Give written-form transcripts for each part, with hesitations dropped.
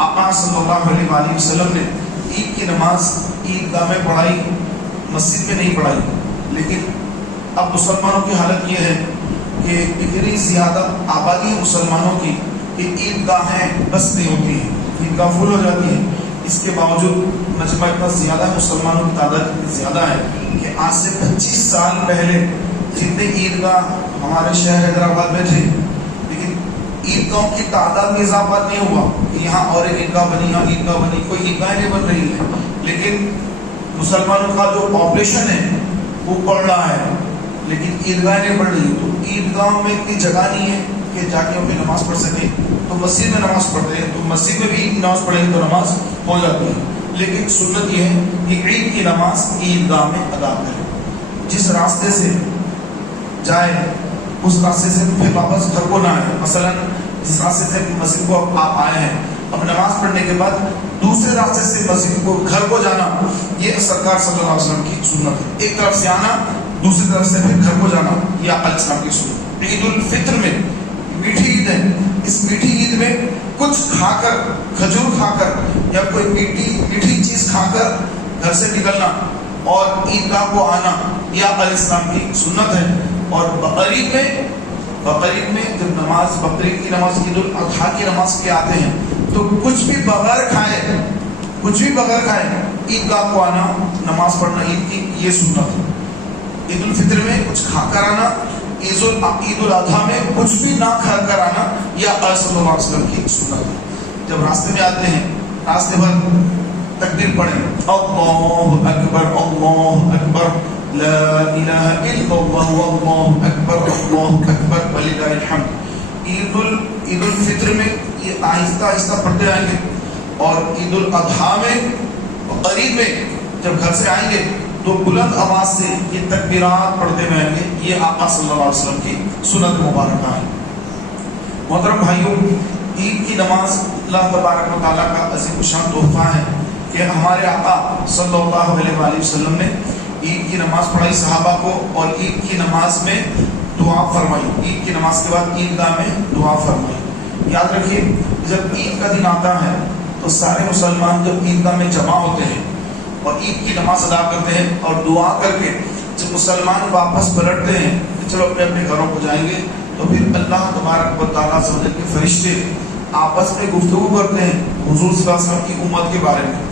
آقا صلی اللہ علیہ وآلہ وسلم نے عید کی نماز عیدگاہ میں پڑھائی، مسجد میں نہیں پڑھائی. لیکن اب مسلمانوں کی حالت یہ ہے کہ اتنی زیادہ آبادی ہے مسلمانوں کی کہ عیدگاہیں بس نہیں ہوتی ہیں، عیدگاہ فل ہو جاتی ہے. اس کے باوجود مجمع اتنا زیادہ ہے، مسلمانوں کی تعداد اتنی زیادہ ہے کہ آج سے 25 سال پہلے جتنے عیدگاہ ہمارے شہر حیدرآباد میں تھے، لیکن عیدگاہوں کی تعداد میں اضافہ نہیں ہوا کہ یہاں اور ایک عیدگاہ بنی، یہاں عیدگاہ بنی، کوئی عیدگاہ نہیں بن رہی ہے. لیکن مسلمانوں کا جو پاپولیشن ہے وہ بڑھ رہا ہے، لیکن عیدگاہ نہیں بڑھ رہی. تو عیدگاہوں میں اتنی جگہ نہیں ہے کہ جا کے اپنی نماز پڑھ سکیں، تو مسجد میں نماز پڑھتے ہیں. تو مسجد میں بھی نماز پڑھیں گے تو نماز ہو جاتی ہے. لیکن سنت یہ ہے کہ عید کی نماز عیدگاہ میں ادا کریں. جس راستے سے جائے اس راستے سے پھر واپس گھر کو نہ آئے. مثلا جس راستے سے مسجد کو آپ آئے ہیں، اب نماز پڑھنے کے بعد دوسرے راستے سے مسجد کو گھر کو جانا، یہ سرکار صلی اللہ علیہ وسلم کی سنت ہے. ایک طرف سے آنا، دوسری طرف سے پھر گھر کو جانا، یہ آقا علیہ السلام کی سنت. عید الفطر میں میٹھی عید ہے، اس میٹھی عید میں کچھ کھا کر، کھجور کھا کر یا کوئی میٹھی چیز کھا کر گھر سے نکلنا اور عیدگاہ کو آنا، یہ آقا علیہ السلام کی سنت ہے. اور بقرعید میں جب نماز بقرعید کی نماز، عید الاضحیٰ کی نماز کے آتے ہیں تو کچھ بھی بغیر کھائے عیدگاہ کو آنا، نماز پڑھنا عید کی، یہ سنت ہے. عید الفطر میں کچھ کھا کر آنا، عید الاضحیٰ میں کچھ بھی نہ کھا کر آنا، یہ آقا صلی اللہ علیہ وسلم کی سنت ہے. جب راستے میں آتے ہیں، راستے بھر تکبیر پڑھیں، اللہ اکبر لا الہ الا اللہ واللہ اکبر وللہ الحمد. عید الفطر میں یہ آہستہ آہستہ پڑھتے آئیں گے، اور عید الاضحیٰ میں، بقرعید میں جب گھر سے آئیں گے تو بلند آواز سے یہ تکبیرات پڑھتے ہوئے گے. یہ آقا صلی اللہ علیہ وسلم کی سنت مبارکہ ہے. محترم بھائیوں، عید کی نماز اللہ تبارک و تعالیٰ کا عظیم الشان تحفہ ہے کہ ہمارے آقا صلی اللہ علیہ وآلہ وسلم نے عید کی نماز پڑھائی صحابہ کو، اور عید کی نماز میں دعا فرمائی. عید کی نماز کے بعد عیدگاہ میں دعا فرمائی. یاد رکھیے، جب عید کا دن آتا ہے تو سارے مسلمان جب عیدگاہ میں جمع ہوتے ہیں اور عید کی نماز ادا کرتے ہیں اور دعا کر کے جب مسلمان واپس پلٹتے ہیں کہ چلو اپنے اپنے گھروں کو جائیں گے، تو پھر اللہ تبارک و تعالیٰ سے کے فرشتے آپس میں گفتگو کرتے ہیں حضور صلی اللہ علیہ وسلم کی امت کے بارے میں.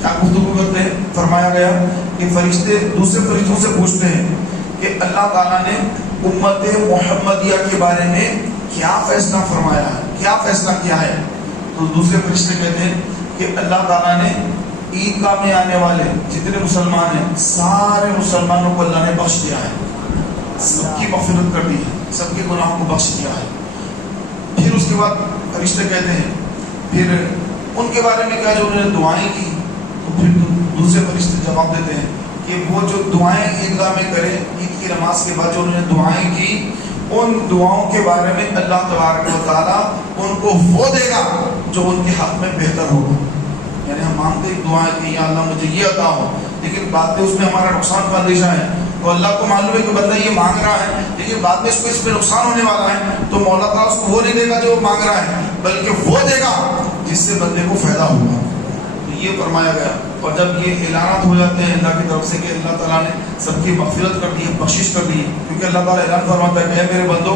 کیا گفتگو کرتے ہیں؟ فرمایا گیا کہ فرشتے دوسرے فرشتوں سے پوچھتے ہیں کہ اللہ تعالیٰ نے امت محمدیہ کے بارے میں کیا فیصلہ فرمایا ہے، کیا فیصلہ کیا ہے. تو دوسرے فرشتے کہتے ہیں کہ اللہ تعالیٰ نے عیدگاہ میں آنے والے جتنے مسلمان ہیں سارے مسلمانوں کو اللہ نے بخش دیا ہے، سب کی مغفرت کر دی ہے، سب کے گناہوں کو بخش دیا ہے. پھر اس کے بعد فرشتے کہتے ہیں پھر ان کے بارے میں کیا جو انہوں نے دعائیں کی. تو پھر دوسرے فرشتے جواب دیتے ہیں کہ وہ جو دعائیں عیدگاہ میں کریں، عید کی نماز کے بعد جو انہوں نے دعائیں کی، ان دعاؤں کے بارے میں اللہ تبارک و تعالیٰ ان کو وہ دے گا جو ان کے حق میں بہتر ہوگا. یعنی ہم مانگتے ہیں دعائیں کہ یا اللہ مجھے یہ عطا ہو، لیکن بعد میں اس میں ہمارا نقصان کا اندیشہ ہے. تو اللہ کو معلوم ہے کہ بندہ یہ مانگ رہا ہے، لیکن بعد میں اس پہ نقصان ہونے والا ہے، تو مولا تعالیٰ اس کو وہ نہیں دے گا جو وہ مانگ رہا ہے، بلکہ وہ دے گا جس سے بندے کو فائدہ ہوگا. تو یہ فرمایا گیا. اور جب یہ اعلانات ہو جاتے ہیں اللہ کی طرف سے کہ اللہ تعالیٰ نے سب کی مغفرت کر دی ہے، بخشش کر دی ہے، کیونکہ اللہ تعالیٰ اعلان فرماتا ہے کہ میرے بندو،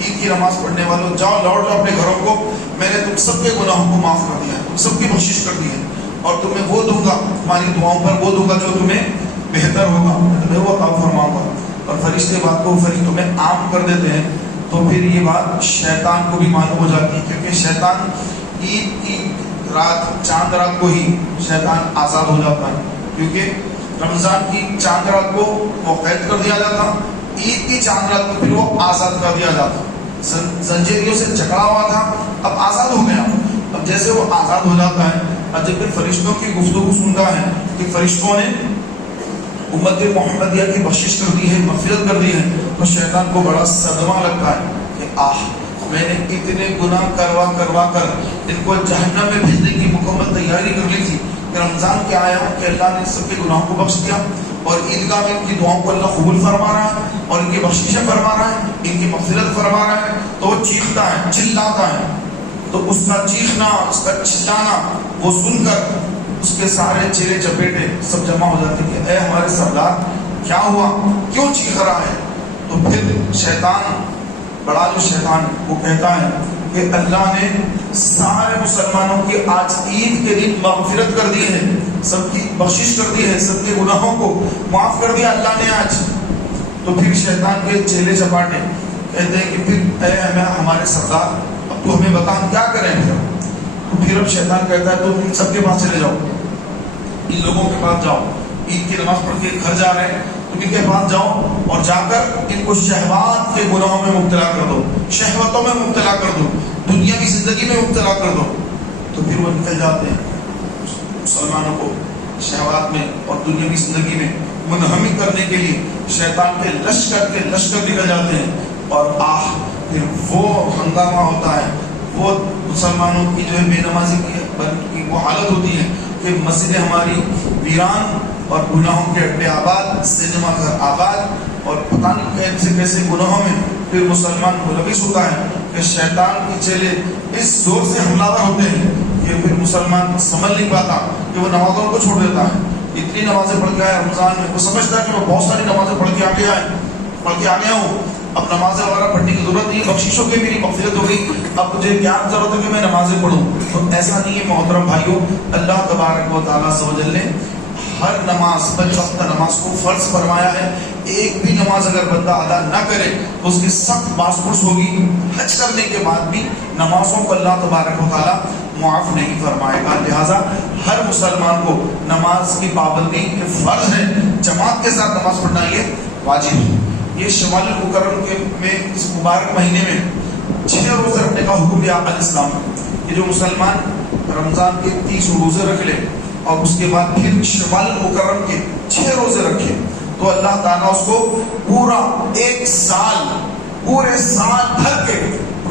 عید کی نماز پڑھنے والوں، جاؤ لوٹ جاؤ اپنے گھروں کو، میں نے تم سب کے گناہوں کو معاف کر دیا ہے، تم سب کی بخشش کر دی ہے، اور تمہیں وہ دوں گا، تمہاری دعاؤں پر وہ دوں گا جو تمہیں بہتر ہوگا، تمہیں وہ عطا فرماؤں گا. اور فرشتے بات کو فرشتوں میں عام کر دیتے ہیں. تو پھر یہ بات شیطان کو بھی معلوم ہو جاتی ہے، کیونکہ شیطان عید کی رات، چاند رات کو ہی شیطان آزاد ہو جاتا ہے، کیونکہ رمضان کی چاند رات کو وہ قید کر دیا جاتا، عید کی چاند رات کو پھر وہ آزاد کر دیا جاتا. زنجیریوں سے جکڑا ہوا تھا، اب آزاد ہو گیا. اب جیسے وہ آزاد ہو جاتا ہے، اور جب پھر فرشتوں کی گفتگو سنتا ہے کہ فرشتوں نے امت محمدیہ کی بخشش کر دی ہے، مغفرت کر دی ہے، تو شیطان کو بڑا صدمہ لگتا ہے کہ میں نے اتنے گناہ کروا کر ان کو جہنم میں بھیجنے کی مکمل تیاری کر لی تھی، کہ رمضان کیا آیا کہ اللہ نے سب کے گناہوں کو بخش دیا، اور عیدگاہ میں ان کی دعاؤں کو اللہ قبول فرما رہا ہے، اور ان کی بخششیں فرما رہا ہے، ان کی مغفرت فرما رہا ہے. تو وہ چیختا ہے، چلاتا ہے تو اس کا چیخنا، اس کا چلانا وہ سن کر اس کے سارے چیلے چپیٹے سب جمع ہو جاتے کہ اے ہمارے سردار کیا ہوا، کیوں چیخ رہا ہے؟ تو پھر شیطان، بڑا جو شیطان وہ کہتا ہے کہ اللہ نے سارے مسلمانوں کی آج عید کے دن مغفرت کر دی ہے، سب کی بخشش کر دی ہے، سب کے گناہوں کو معاف کر دیا اللہ نے آج۔ تو پھر شیطان کے چیلے چپاٹے کہتے ہیں کہ پھر اے ہمارے سردار اب تو ہمیں بتا ہم کیا کریں پھر اب شیطان کہتا ہے تم ان سب کے پاس چلے جاؤ، ان لوگوں کے پاس جاؤ، عید کی نماز پڑھ کے گھر جا رہے ہیں تو ان کے پاس جاؤ اور جا کر ان کو شہوات کے گناہوں میں مبتلا کر دو، شہوتوں میں مبتلا کر دو، دنیا کی زندگی میں مبتلا کر دو۔ تو پھر وہ نکل جاتے ہیں، مسلمانوں کو شہوات میں اور دنیا کی زندگی میں منہمک کرنے کے لیے شیطان کے لشکر نکل جاتے ہیں، اور پھر وہ ہنگامہ ہوتا ہے، وہ مسلمانوں کی جو ہے بے نمازی کی وہ حالت ہوتی ہے کہ مسجدیں ہماری ویران اور گناہوں کے اڈے آباد، سینما گھر آباد، اور پتہ نہیں کیسے کیسے گناہوں میں پھر مسلمان ملوث ہوتا ہے کہ شیطان کے چیلے اس زور سے حملہ ور ہوتے ہیں کہ پھر مسلمان سمجھ نہیں پاتا کہ وہ نمازوں کو چھوڑ دیتا ہے۔ اتنی نمازیں پڑھ کے آیا رمضان میں، وہ سمجھتا ہے کہ میں بہت ساری نمازیں پڑھ کے آ گیا ہوں، اب نمازیں وغیرہ پڑھنے کی ضرورت نہیں، بخششوں کی میری مغفرت ہو گئی، اب مجھے کیا ضرورت ہے کہ میں نمازیں پڑھوں؟ تو ایسا نہیں ہے محترم بھائیوں، اللہ تبارک و تعالیٰ عز و جل نے ہر نماز، 5 وقت نماز کو فرض فرمایا ہے۔ ایک بھی نماز اگر بندہ ادا نہ کرے تو اس کی سخت بازپرس ہوگی، حج کرنے کے بعد بھی نمازوں کو اللہ تبارک و تعالیٰ معاف نہیں فرمائے گا۔ لہٰذا ہر مسلمان کو نماز کی پابندی یہ فرض ہے، جماعت کے ساتھ نماز پڑھنا یہ واجب ہے۔ یہ شمال المکرم کے میں اس مبارک مہینے میں 6 روزے رکھنے کا حکم دیا علیہ السلام، کہ جو مسلمان رمضان کے 30 روزے رکھ لے اور اس کے بعد پھر شمال المکرم کے 6 روزے رکھے تو اللہ تعالیٰ اس کو پورا 1 سال، پورے سال بھر کے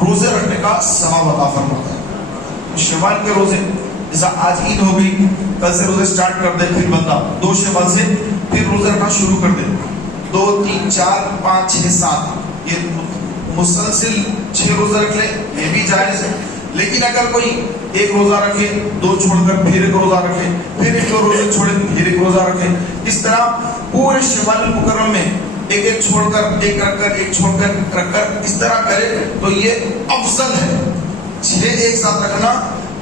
روزے رکھنے کا ثواب عطا فرماتا ہے۔ شوال کے روزے، جیسا آج عید ہو گئی، کل سے روزے سٹارٹ کر دے، پھر بندہ 2 شوال سے پھر روزے رکھنا شروع کر دے، 2 3 4 5 6 7 یہ مسلسل 6 روزے رکھ لے، یہ بھی جائز ہے۔ لیکن اگر کوئی ایک روزہ رکھے، 2 چھوڑ کر پھر ایک روزہ رکھے، پھر ایک 2 روزے چھوڑے پھر ایک روزہ رکھے، اس طرح پورے شمال المکرم میں ایک چھوڑ کر ایک رکھ کر ایک چھوڑ کر رکھ کر اس طرح کرے تو یہ افضل ہے۔ 6 ایک ساتھ رکھنا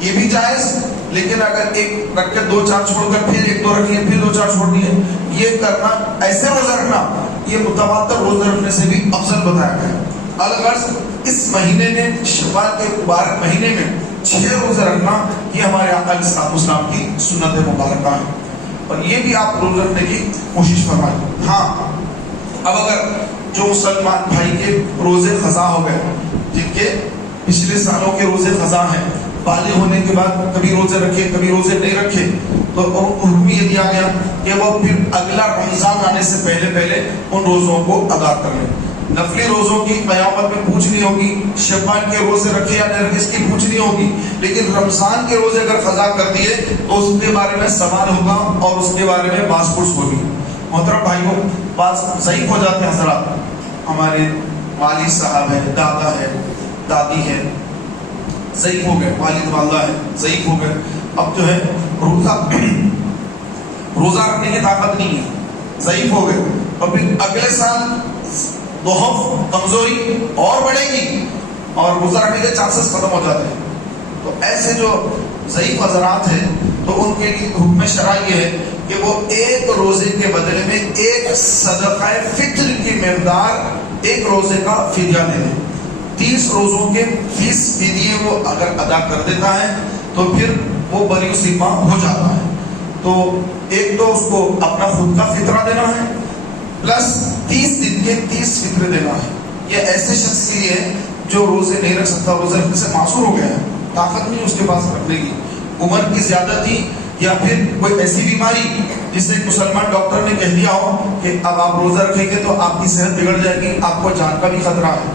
یہ بھی جائز، لیکن اگر ایک رکھ کے 2 4 چھوڑ کر پھر 1 2 رکھ لیے پھر 2 4 چھوڑ دیے، یہ کرنا، ایسے روزہ رکھنا یہ متواتر روزہ رکھنے سے بھی افضل بتایا گیا ہے۔ الغرض اس مہینے میں، شوال کے مبارک مہینے میں 6 روزے رکھنا یہ ہمارے آقا علیہ الصلوۃ والسلام کی سنت مبارکہ ہے، اور یہ بھی آپ روزہ رکھنے کی کوشش فرمائیں۔ ہاں، اب اگر جو مسلمان بھائی کے روزے قضا ہو گئے، جن کے پچھلے سالوں کے روزے قضا ہیں، بالغ ہونے کے بعد کبھی روزے رکھے کبھی روزے نہیں رکھے، تو حکم یہ دیا گیا کہ وہ پھر اگلا رمضان آنے سے پہلے ان روزوں کو ادا کر لیں۔ نفلی روزوں کی قیامت میں پوچھنی ہوگی، شوال کے روزے رکھے یا نہیں رکھے اس کی پوچھنی ہوگی، لیکن رمضان کے روزے اگر قضا کر دیے تو اس کے بارے میں سوال ہوگا اور اس کے بارے میں باس پرس ہوگی۔ محترم بھائیوں، بعض ضعیف ہو جاتے ہیں حضرات، ہمارے والد صاحب ہیں، دادا ہے، دادی ہے، ضعیف ہو گئے، والد والدہ ہے، ضعیف ہو گئے، اب جو ہے روزہ رکھنے کی طاقت نہیں ہے، ضعیف ہو گئے، اور پھر اگلے سال بہت کمزوری اور بڑھے گی اور روزہ رکھنے کے چانسز ختم ہو جاتے ہیں۔ تو ایسے جو ضعیف حضرات ہیں تو ان کے لیے حکم شرعی یہ ہے کہ وہ 1 روزے کے بدلے میں 1 صدقہ فطر کی مقدار 1 روزے کا فدیہ دے دیں۔ 30 روزوں کے 30 فدیے وہ اگر ادا کر دیتا ہے تو پھر وہ بری ذمہ ہو جاتا ہے۔ تو ایک تو اس کو اپنا خود کا فطرہ دینا ہے، پلس 30 دن کے 30 فطرے دینا ہے۔ یہ ایسے شخص کے لیے ہے جو روزے نہیں رکھ سکتا، روزے رکھنے سے معذور ہو گیا ہے، طاقت نہیں اس کے پاس رکھنے کی، عمر کی زیادتی یا پھر کوئی ایسی بیماری جس سے مسلمان ڈاکٹر نے کہہ دیا ہو کہ اب آپ روزہ رکھیں گے تو آپ کی صحت بگڑ جائے گی، آپ کو جان کا بھی خطرہ ہے،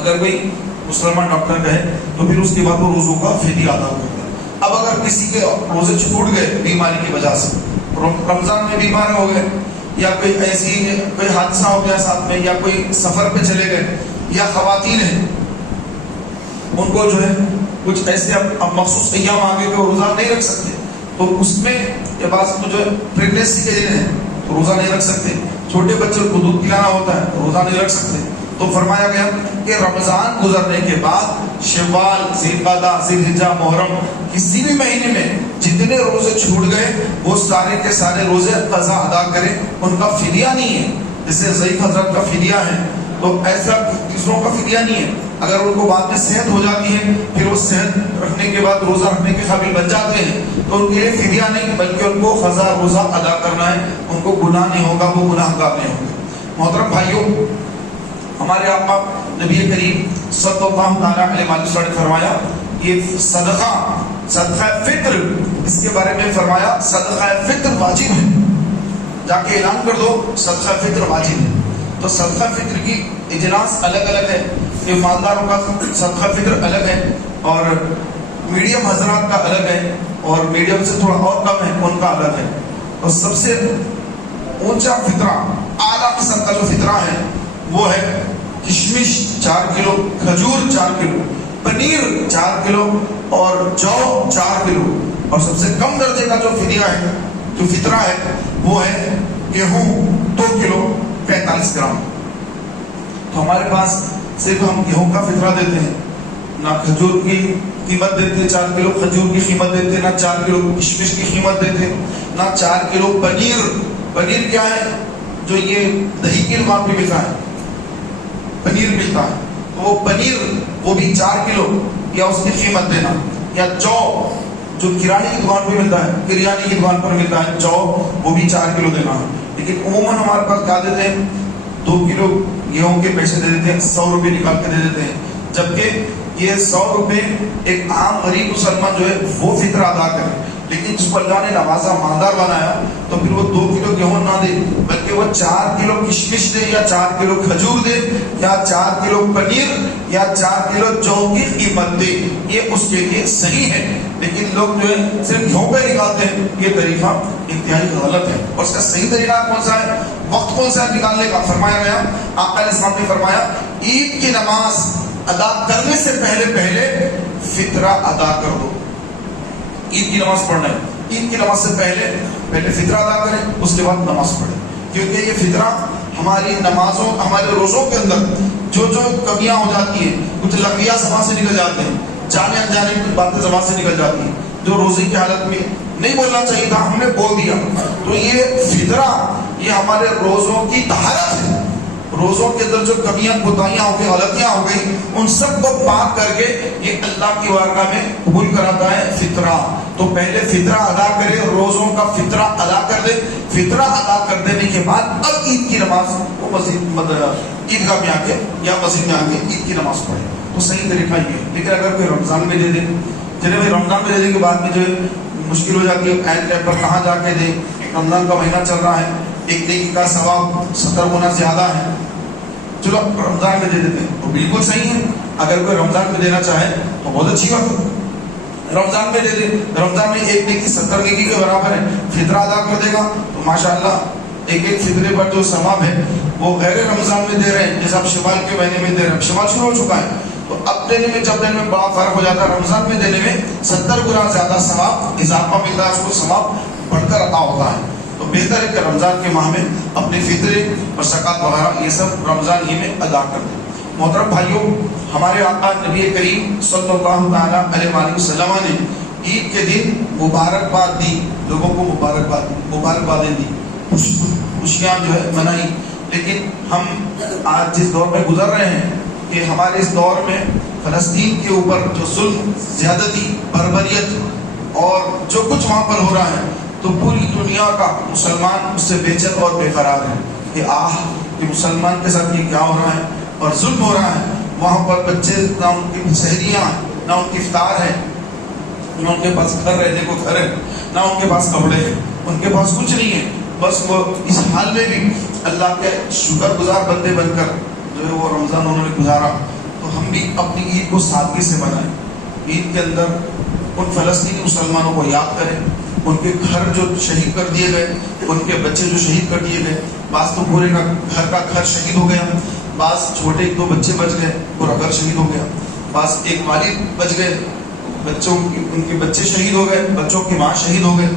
اگر کوئی مسلمان ڈاکٹر کہے تو پھر اس کے بعد وہ روزوں کا فدیہ ادا کرتا ہے۔ اب اگر کسی کے روزے چھوٹ گئے بیماری کی وجہ سے، رمضان میں بیمار ہو گئے یا کوئی ایسی کوئی حادثہ ہو گیا ساتھ میں، یا کوئی سفر پہ چلے گئے، یا خواتین ہیں ان کو جو ہے کچھ ایسے اب مخصوص ایام آگے کہ وہ روزہ نہیں رکھ سکتے، تو اس میں یہ بات جو ہے پریگنینسی کے دن ہے تو روزہ نہیں رکھ سکتے، چھوٹے بچوں کو دودھ پلانا ہوتا ہے روزہ نہیں رکھ سکتے. تو فرمایا گیا کہ رمضان گزرنے کے بعد شوال، ذوالقعدہ، ذوالحجہ، محرم کسی بھی مہینے میں جتنے روزے چھوٹ گئے وہ سارے کے سارے روزے قضا ادا کریں، ان کا فدیہ نہیں ہے. جیسے ضعیف حضرت کا فدیہ ہے تو ایسا دوسروں کا فدیہ نہیں ہے. اگر ان کو بعد میں صحت ہو جاتی ہے پھر وہ صحت رکھنے کے بعد روزہ رکھنے کے قابل بن جاتے ہیں تو ان کے لیے فدیہ نہیں بلکہ ان کو قضا روزہ ادا کرنا ہے، ان کو گناہ نہیں ہوگا، وہ گناہ گار نہیں ہوں گے. محترم بھائیوں، ہمارے آقا نبی کریم صلی اللہ تعالیٰ علیہ وسلم نے فرمایا یہ صدقہ فطر، اس کے بارے میں فرمایا صدقہ فطر واجب ہے. جا کے اعلان کر دو صدقہ فطر واجب ہے. تو صدقہ فطر کی اجناس الگ الگ ہے، مالداروں کا صدقہ فطر الگ ہے اور میڈیم حضرات کا الگ ہے اور میڈیم سے تھوڑا اور کم ہے ان کا الگ ہے. اور سب سے اونچا فطرہ، اعلیٰ قسم کا جو فطرہ ہے وہ ہے کشمش 4 کلو، کھجور 4 کلو، پنیر 4 کلو اور جو 4 کلو. اور سب سے کم درجے کا جو فدیہ ہے، جو فطرہ ہے وہ ہے گیہوں 2 کلو 45 گرام. تو ہمارے پاس صرف ہم گیہوں کا فطرہ دیتے ہیں، نہ کھجور کی قیمت دیتے 4 کلو کھجور کی قیمت دیتے، نہ 4 کلو کشمش کی قیمت دیتے، نہ 4 کلو پنیر. پنیر کیا ہے؟ جو یہ دہی کی دکان پہ ملتا ہے پنیر ملتا ہے، تو وہ پنیر وہ بھی 4 کلو یا اس کی قیمت دینا. یا جو کرانے کی دکان پہ ملتا ہے، کریانے کی دکان پر ملتا ہے وہ بھی 4 کلو دینا ہے. لیکن عموماً ہمارے پاس کیا دیتے ہیں؟ 2 کلو گیہوں کے پیسے دے دیتے ہیں، 100 روپے نکال کے دے دیتے ہیں. جبکہ یہ 100 روپے ایک عام غریب مسلمان جو ہے وہ فطر ادا کرے، لیکن جس کو اللہ نے نوازا مالدار بنایا تو پھر وہ 2 کلو گیہوں نہ دے بلکہ وہ 4 کلو کشمش دے یا 4 کلو کھجور دے یا 4 کلو پنیر یا 4 کلو جو کی قیمت دے. یہ اس کے لیے صحیح ہے. لیکن لوگ جو ہے صرف گیہوں پہ نکالتے ہیں، یہ طریقہ انتہائی غلط ہے. اور اس کا صحیح طریقہ کون سا ہے؟ وقت کون سا ہے نکالنے کا؟ فرمایا گیا، آقا علیہ السلام نے فرمایا عید کی نماز ادا کرنے سے پہلے فطرہ ادا کر دو. عید کی نماز پڑھنا ہے، عید کی نماز سے پہلے فطرہ ادا کریں، اس کے بعد نماز پڑھیں. کیونکہ یہ فطرہ ہماری نمازوں، ہمارے روزوں کے اندر جو کمیاں ہو جاتی ہیں، کچھ لغویات زبان سے نکل جاتے ہیں، جانے انجانے کی باتیں زبان سے نکل جاتی ہیں جو روزے کی حالت میں نہیں بولنا چاہیے تھا ہم نے بول دیا. تو یہ فطرہ یہ ہمارے روزوں کی طہارت ہے. روزوں کے اندر جو کمیاں کوتاہیاں ہو گئی، غلطیاں ہو گئی، ان سب کو پاک کر کے یہ اللہ کی بارگاہ میں قبول کراتا ہے فطرہ. تو پہلے فطرہ ادا کرے، روزوں کا فطرہ ادا کر دے. فطرہ ادا کر دینے کے بعد اب عید کی نماز کو عیدگاہ میں آ کے یا مسجد میں آ کے عید کی نماز پڑھے. تو صحیح طریقہ یہ ہے. لیکن اگر کوئی رمضان میں دے دے، چلے بھائی رمضان میں دے دے کے بعد میں جو ہے مشکل ہو جاتی ہے، عین ٹائم پر کہاں جا کے دے، رمضان کا مہینہ چل رہا ہے، ایک نیکی کا ثواب 70 گنا زیادہ ہے، چلو رمضان میں دے دیتے ہیں. تو بالکل صحیح ہے. اگر کوئی رمضان میں دینا چاہے تو بہت اچھی بات ہے، رمضان میں دے دے. رمضان میں ایک نیکی 70 نیکی کے برابر ہے. فطرہ ادا کر دے گا تو ماشاءاللہ ایک فطرے پر جو ثواب ہے وہ غیر رمضان میں دے رہے ہیں. جیسے آپ شوال کے مہینے میں دے رہے ہیں، شوال شروع ہو چکا ہے تو اب دینے میں جب دینے میں بڑا فرق ہو جاتا ہے. رمضان میں دینے میں 70 گنا زیادہ ثواب اضافہ ملتا ہے، اس کو ثواب بڑھ کر عطا ہوتا ہے. تو بہتر ہے کہ رمضان کے ماہ میں اپنے فطرے اور زکات وغیرہ یہ سب رمضان ہی میں ادا کر دیں. محترم بھائیوں، ہمارے آقا نبی کریم صلی اللہ تعالیٰ علیہ وآلہ وسلم نے عید کے دن مبارکباد دی، لوگوں کو مبارکبادیں دی، خوشیاں جو ہے منائی. لیکن ہم آج جس دور میں گزر رہے ہیں کہ ہمارے اس دور میں فلسطین کے اوپر جو ظلم، زیادتی، بربریت اور جو کچھ وہاں پر ہو رہا ہے تو پوری دنیا کا مسلمان اس سے بے چین اور بے قرار ہے کہ کہ مسلمان کے ساتھ یہ کیا ہو رہا ہے اور ظلم ہو رہا ہے. وہاں پر بچے نہ ان کی سحریاں ہیں، نہ ان کی افطار ہے، نہ ان کے پاس گھر رہنے کو گھر ہے، نہ ان کے پاس کپڑے ہیں، ان کے پاس کچھ نہیں ہے. بس وہ اس حال میں بھی اللہ کے شکر گزار بندے بن کر جو ہے وہ رمضان انہوں نے گزارا. تو ہم بھی اپنی عید کو سادگی سے منائیں. عید کے اندر ان فلسطینی مسلمانوں کو یاد کریں، ان کے گھر جو شہید کر دیے گئے، ان کے بچے جو شہید کر دیے گئے. بعض تو پورے گھر شہید ہو گیا، بعض چھوٹے 1-2 بچے بچ گئے، پورا گھر شہید ہو گیا. بعض ایک والد بچ گئے ان کے بچے شہید ہو گئے، بچوں کی ماں شہید ہو گئے،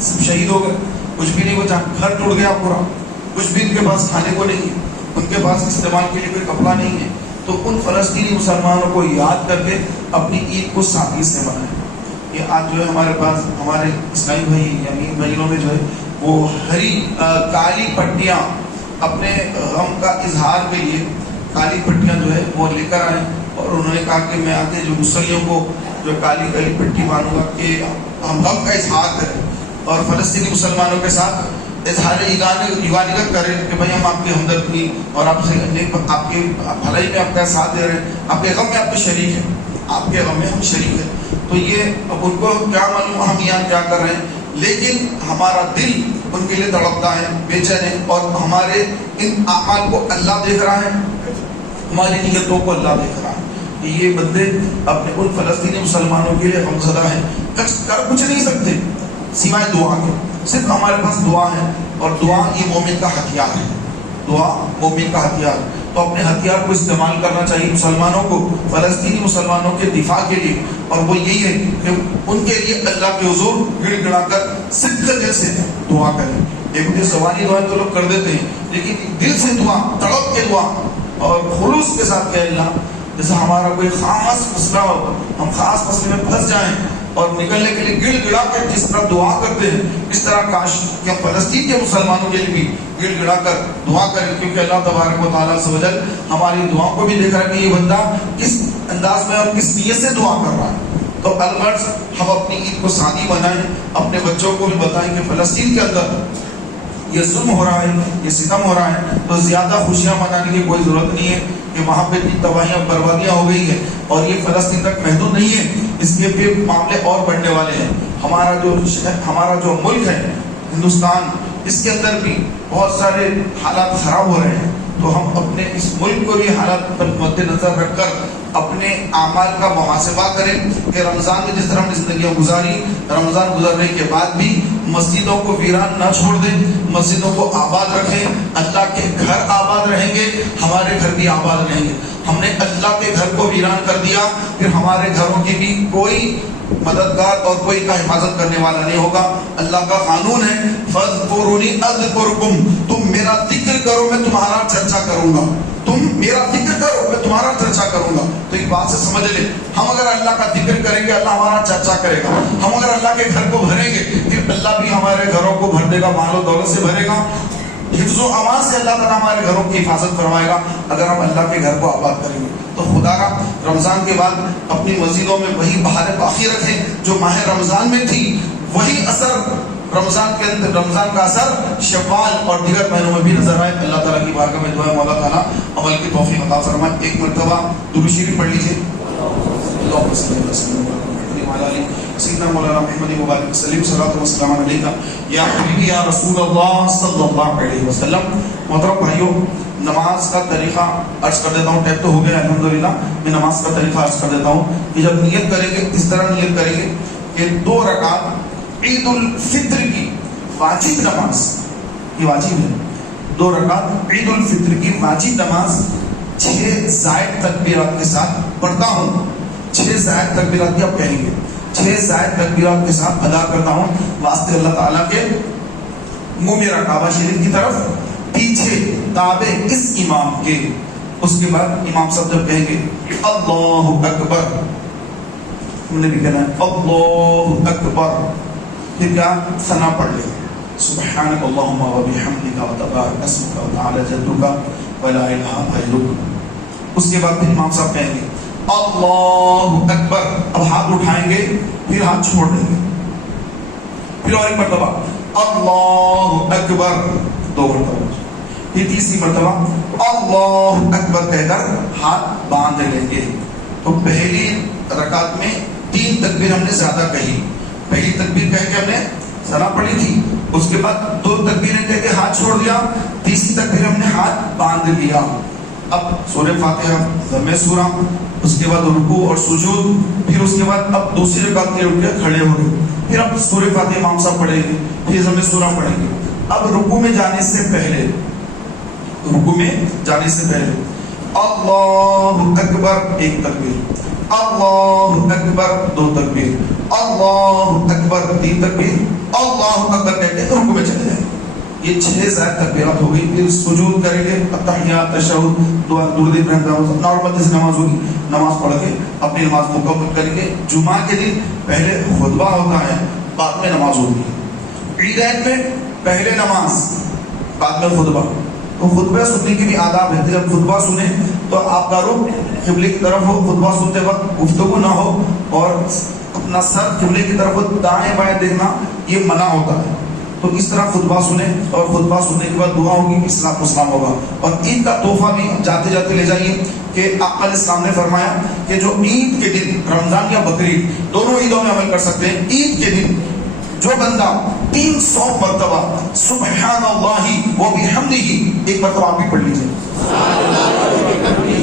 سب شہید ہو گئے، کچھ بھی نہیں بچا، گھر ٹوٹ گیا پورا، کچھ بھی ان کے پاس کھانے کو نہیں ہے، ان کے پاس استعمال کے لیے کوئی کپڑا نہیں ہے. تو ان فلسطینی مسلمانوں کو یاد کر کے اپنی عید کو سادگی سے منائیں. یہ آج جو ہے ہمارے پاس ہمارے اسلامی بھائی یعنی بھائیوں میں جو ہے وہ کالی پٹیاں اپنے غم کا اظہار کے لیے کالی پٹیاں جو ہے وہ لے کر آئے، اور انہوں نے کہا کہ میں آ کے جو مسلمانوں کو جو کالی پٹی باندھوں گا کہ ہم غم کا اظہار کریں اور فلسطینی مسلمانوں کے ساتھ اظہار یگانگت کریں کہ بھائی ہم آپ کی ہمدردی اور آپ سے آپ کی بھلائی میں آپ کا ساتھ دے رہے ہیں، آپ کے غم میں آپ کے شریک ہیں، آپ کے غم میں ہم شریک ہیں. تو یہ اب ان کو کیا معلوم ہم یہاں کیا کر رہے ہیں، لیکن ہمارا دل ان کے لیے تڑپتا ہے، بے چین ہے، اور ہمارے ان اعمال کو اللہ دیکھ رہا ہے، ہماری نیتوں کو اللہ دیکھ رہا ہے کہ یہ بندے اپنے ان فلسطینی مسلمانوں کے لیے غمزدہ ہیں. کر کچھ نہیں سکتے سوائے دعا کے، صرف ہمارے پاس دعا ہے، اور دعا یہ مومن کا ہتھیار ہے، دعا مومن کا ہتھیار. تو اپنے ہتھیار کو استعمال کرنا چاہیے مسلمانوں کو فلسطینی مسلمانوں کے دفاع کے لیے، اور وہ یہی ہے کہ ان کے لیے اللہ کے حضور گڑ گڑا کر صدق دل سے دعا کریں. ایک زبانی دعائیں تو لوگ کر دیتے ہیں، لیکن دل سے دعا، تڑپ کے دعا اور خلوص کے ساتھ کہ اللہ جیسا ہمارا کوئی خاص مسئلہ ہو، ہم خاص مسئلے میں پھنس جائیں اور نکلنے کے لیے گڑ گڑا کے جس طرح دعا کرتے ہیں، اس طرح کاش کہ فلسطین کے مسلمانوں کے لیے بھی گڑ گڑا کر دعا کریں، کیونکہ اللہ تبارک و تعالیٰ عز و جل ہماری دعاؤں کو بھی دیکھ رہا ہے کہ یہ بندہ کس انداز میں اور کس نیت سے دعا کر رہا ہے. تو الغرض ہم اپنی عید کو سادی بنائیں، اپنے بچوں کو بھی بتائیں کہ فلسطین کے اندر یہ ظلم ہو رہا ہے، یہ ستم ہو رہا ہے، تو زیادہ خوشیاں منانے کی کوئی ضرورت نہیں ہے کہ وہاں پہ اتنی تباہیاں بربادیاں ہو گئی ہیں، اور یہ فلسطین تک محدود نہیں ہے، اس کے پھر معاملے اور بڑھنے والے ہیں. ہمارا جو ملک ہے ہندوستان، اس کے اندر بھی بہت سارے حالات خراب ہو رہے ہیں. تو ہم اپنے اس ملک کو بھی حالات پر مد نظر رکھ کر اپنے اعمال کا محاسبہ کریں کہ رمضان میں جس طرح ہم نے زندگیاں گزاری، رمضان گزرنے کے بعد بھی مسجدوں کو ویران نہ چھوڑ دیں، مسجدوں کو آباد رکھیں. اللہ کے گھر آباد رہیں گے، ہمارے گھر بھی آباد رہیں گے. ہم نے اللہ کے گھر کو ویران کر دیا، پھر ہمارے گھروں کی بھی کوئی مددگار اور کوئی کا حفاظت کرنے والا نہیں ہوگا. اللہ کا قانون ہے فَاذْكُرُونِي أَذْكُرْكُمْ، تم میرا ذکر کرو میں تمہارا چرچا کروں گا، تم میرا ذکر کرو میں تمہارا چرچا کروں گا. تو ایک بات سے سمجھ لیں، ہم اگر اللہ کا ذکر کریں گے اللہ ہمارا چرچا کرے گا. ہم اگر اللہ کے گھر کو بھریں گے پھر اللہ بھی ہمارے گھروں کو بھر دے گا، مال و دولت سے بھرے گا. حفظ و امان سے اللہ تعالیٰ ہمارے گھروں کی حفاظت فرمائے گا اگر ہم اللہ کے گھر کو آباد کریں گے. تو خدا را رمضان کے بعد اپنی مسجدوں میں وہی بہار باقی رکھیں جو ماہ رمضان میں تھی، وہی اثر رمضان کے اندر، رمضان کا اثر شوال اور دیگر مہینوں میں بھی نظر آئے. اللہ تعالیٰ کی بارگاہ میں دعا ہے مولا تعالیٰ عمل کی توفیق عطا فرمائے. ایک مرتبہ درود شریف پڑھ لیجیے. اللہم صلی اللہ علیہ وسلم سیدنا مولانا محمد مبارک وسلم صلاۃ و سلام علیکہ یا حبیبی یا رسول اللہ صلی اللہ علیہ وسلم. محترم بھائیوں، نماز کا طریقہ عرض کر دیتا ہوں، ٹائپ تو ہو گیا الحمدللہ. میں نماز کا طریقہ عرض کر دیتا ہوں کہ جب نیت کریں گے اس طرح نیت کریں گے کہ 2 رکعت عید الفطر کی واجب نماز، یہ واجب ہے، 2 رکعت عید الفطر کی واجب نماز 6 زائد تکبیرات کے ساتھ پڑھتا ہوں. 6 زائد تکبیرات کی آپ کہیں گے، 6 زائد تکبیرات کے ساتھ ادا کرتا ہوں واسطے اللہ تعالیٰ کے. منہ میرا کعبہ شریف کی طرف، پیچھے تابع اس امام کے. اس کے بعد امام صاحب جب کہیں گے اللہ اکبر، ہم نے بھی کہنا ہے اللہ اکبر، پھر کیا ثنا پڑھ لیں سبحانک اللہم و بحمدک و تبارک اسمک و تعالی جدک و لا الہ غیرک. اس کے بعد پھر امام صاحب کہیں گے اللہ اکبر. اب ہاتھ اٹھائیں گے پھر ہاتھ چھوڑ دیں گے، پھر اور ایک مرتبہ اللہ اکبر 2 مرتبہ، پھر تیسری مرتبہ اللہ اکبر کہہ کر ہاتھ باندھ لیں گے. تو پہلی رکعت میں 3 تکبیر ہم نے زیادہ کہی. پہلی تکبیر کہہ کے ہم نے ثنا پڑھی تھی، اس کے بعد 2 تکبیریں کہہ کے ہاتھ چھوڑ دیا، تیسری تکبیر ہم نے ہاتھ باندھ لیا. اب سورہ فاتحہ ضم سورہ، اس کے بعد رکوع اور سجود، پھر اس کے بعد اب دوسری رکعت کے اٹھ کے کھڑے ہو گئے، پھر اب سورہ فاتحہ امام صاحب پڑھیں گے، پھر ضم سورہ پڑھیں گے. اب رکوع میں جانے سے پہلے، رکوع میں جانے سے پہلے اللہ اکبر 1 تکبیر، اللہ اکبر 2 تکبیر، اللہ اکبر 3 تکبیر، اللہ اکبر کہتے ہیں رکوع میں چلے جائیں. یہ 6 زائد تکبیرات ہو گئی. پھر سجود کریں گے، التحیات، تشہد، دعا، درود ابراہیم، نارمل جیسے نماز ہوگی نماز پڑھ کے اپنی نماز مکمل کریں گے. جمعہ کے دن پہلے خطبہ ہوتا ہے، بعد میں نماز ہوتی ہے. عیدین میں پہلے نماز بعد میں خطبہ. تو خطبہ سننے کی بھی آداب ہے. جب خطبہ سنیں تو آپ کا رخ قبلے کی طرف ہو، خطبہ سنتے وقت گفتگو نہ ہو، اور اپنا سر قبلے کی طرف ہو، دائیں بائیں دیکھنا یہ منع ہوتا ہے. تو اس طرح خطبہ سنیں، اور خطبہ سننے کے بعد دعا ہوگی، اسلام مسلم ہوگا. اور عید کا تحفہ بھی جاتے جاتے لے جائیے کہ آقا علیہ السلام نے فرمایا کہ جو عید کے دن، رمضان یا بقرعید دونوں عیدوں میں عمل کر سکتے ہیں، عید کے دن جو بندہ 300 مرتبہ سبحان اللہ و بحمدہ، ایک مرتبہ آپ بھی پڑھ لیجیے،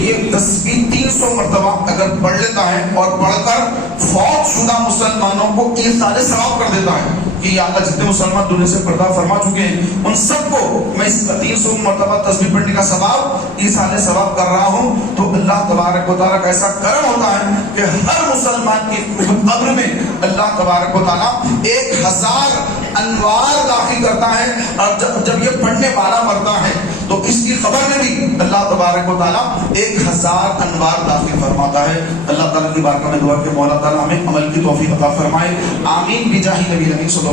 یہ تسبیح 300 مرتبہ اگر پڑھ لیتا ہے اور پڑھ کر فوت شدہ مسلمانوں کو ایصال ثواب کر دیتا ہے کہ یا اللہ جتنے مسلمان دنیا سے پردہ فرما چکے ہیں ان سب کو میں اس 300 مرتبہ تسبیح پڑھنے کا ثواب ایصال ثواب کر رہا ہوں. تو اللہ تبارک و تعالیٰ کا ایسا کرم ہوتا ہے کہ ہر مسلمان کی قبر میں اللہ تبارک و تعالیٰ 1000 انوار داخل کرتا ہے. اور جب یہ پڑھنے والا مرتا ہے تو اس کی قبر میں بھی اللہ تبارک و تعالیٰ 1000 انوار داخل فرماتا ہے. اللہ تعالیٰ کی بارگاہ میں دعا کہ مولا تعالیٰ ہمیں عمل کی توفیق عطا فرمائے. آمین بجاہ نبی صلی اللہ علیہ وسلم.